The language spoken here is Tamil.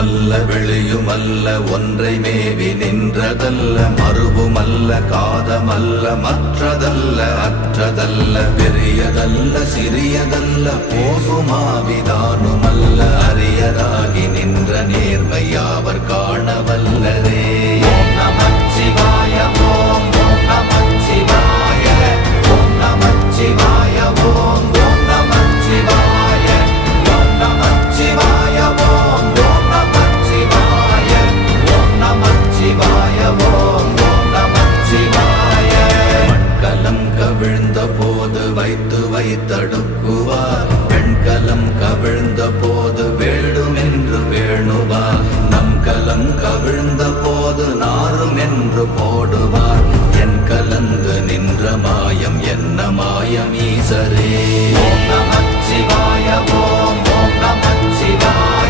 மருவுமல்ல வெளியுமல்ல ஒன்றை மேவி நின்றதல்ல மருவுமல்ல காதமல்ல மற்றதல்ல அற்றதல்ல பெரியதல்ல சிறியதல்ல போகுமாவிதானுமல்ல அரியராகி நின்ற நேர்மை யாவர் காணவல்லரே. ஓம் நமச்சிவாய ஓம் ஓம் நமச்சிவாய ஓம் நமச்சிவாய ஓம் ஓம் நமச்சிவாய ஓம் நமச்சிவாய ஓம் ஓம் நமச்சிவாய ஓம் நமச்சிவாய ஓம் ஓம் நமச்சிவாய. மண்கலம் கவிழ்ந்த போது வைத்து வைத்தடுக்குவார் பெண்கலம் கவிழ்ந்த போது வேண்டுமென்று வேணுவார் நம் கலம் கவிழ்ந்த போது நாரும் என்று போடுவார் என் கலந்து நின்ற மாயம் என்ன மாயம் ஈசரே.